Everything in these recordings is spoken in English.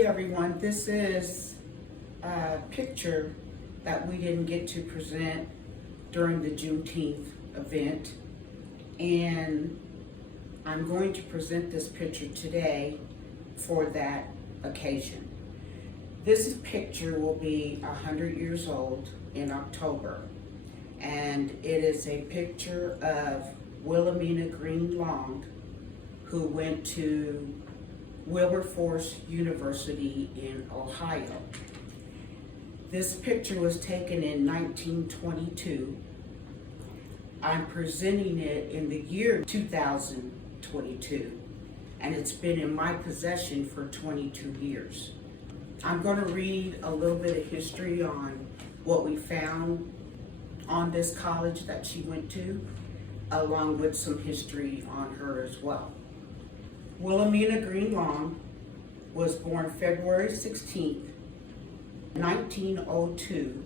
Hey everyone, this is a picture that we didn't get to present during the Juneteenth event, and I'm going to present this picture today for that occasion. This picture will be 100 years old in October, and it is a picture of Wilhelmina Green, who went to Wilberforce University in Ohio. This picture was taken in 1922. I'm presenting it in the year 2022, and it's been in my possession for 22 years. I'm going to read a little bit of history on what we found on this college that she went to, along with some history on her as well. Wilhelmina Green was born February 16, 1902,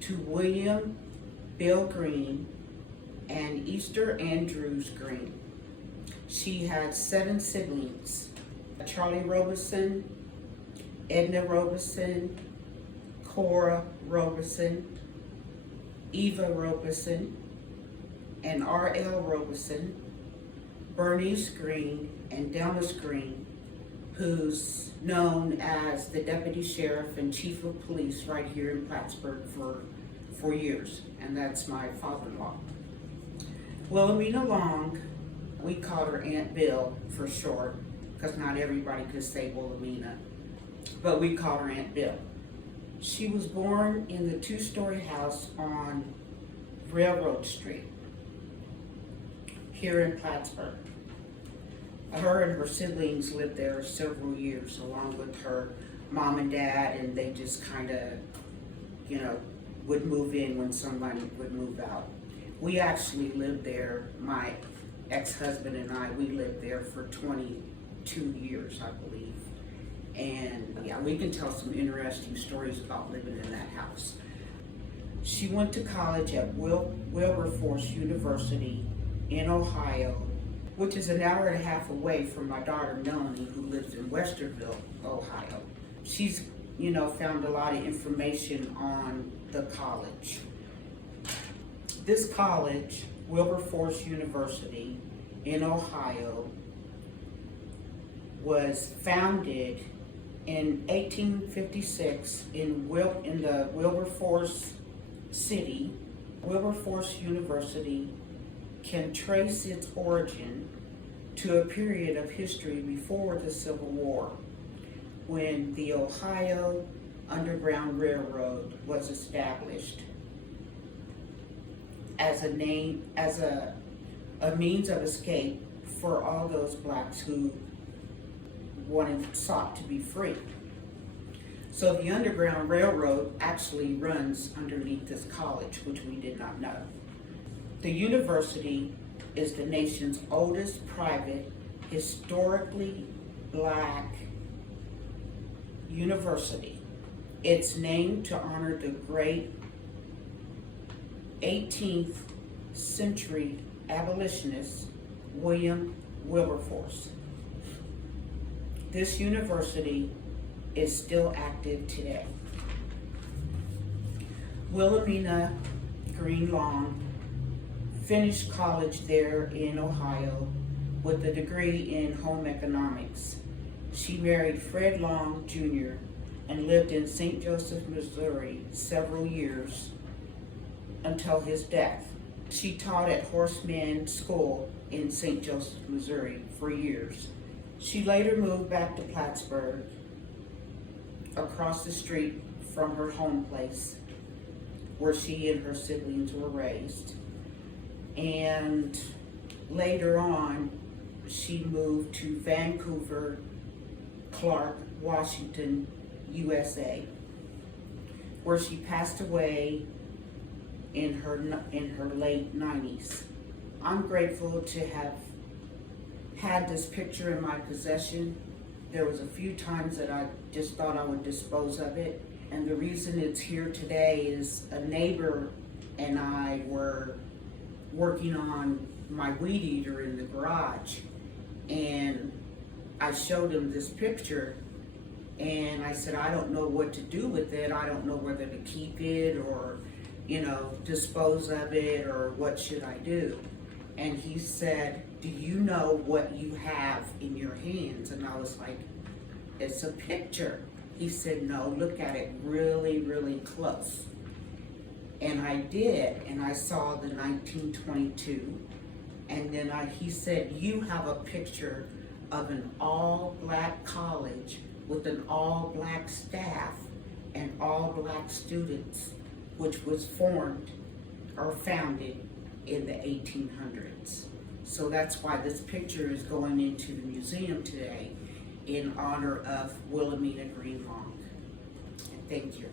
to William Bill Green and Easter Andrews Green. She had 7 siblings: Charlie Robeson, Edna Robeson, Cora Robeson, Eva Robeson, and R.L. Robeson, Bernice Green, and Delmas Green, who's known as the Deputy Sheriff and Chief of Police right here in Plattsburgh for years, and that's my father-in-law. Wilhelmina Long, we called her Aunt Bill for short, because not everybody could say Wilhelmina, but we called her Aunt Bill. She was born in the 2-story house on Railroad Street here in Plattsburgh. Her and her siblings lived there several years along with her mom and dad, and they just kind of, would move in when somebody would move out. We actually lived there, my ex-husband and I, we lived there for 22 years, I believe. And yeah, we can tell some interesting stories about living in that house. She went to college at Wilberforce University in Ohio, which is an hour and a half away from my daughter Melanie, who lives in Westerville, Ohio. She's, found a lot of information on the college. This college, Wilberforce University in Ohio, was founded in 1856 in the Wilberforce city. Wilberforce University can trace its origin to a period of history before the Civil War, when the Ohio Underground Railroad was established as a means of escape for all those blacks who sought to be free. So the Underground Railroad actually runs underneath this college, which we did not know. The university is the nation's oldest private, historically black university. It's named to honor the great 18th century abolitionist William Wilberforce. This university is still active today. Wilhelmina Green finished college there in Ohio with a degree in home economics. She married Fred Long, Jr. and lived in St. Joseph, Missouri several years until his death. She taught at Horseman School in St. Joseph, Missouri for years. She later moved back to Plattsburgh, across the street from her home place, where she and her siblings were raised. And later on, she moved to Vancouver, Clark, Washington, USA, where she passed away in her late 90s. I'm grateful to have had this picture in my possession. There was a few times that I just thought I would dispose of it, and the reason it's here today is a neighbor and I were working on my weed eater in the garage, and I showed him this picture, And I said, I don't know what to do with it. I don't know whether to keep it or, dispose of it, or what should I do? And he said, do you know what you have in your hands? And I was like, it's a picture. He said, no, look at it really, really close. And I did, and I saw the 1922, and then he said, you have a picture of an all-black college with an all-black staff and all-black students, which was formed or founded in the 1800s. So that's why this picture is going into the museum today in honor of Wilhelmina Green. Thank you.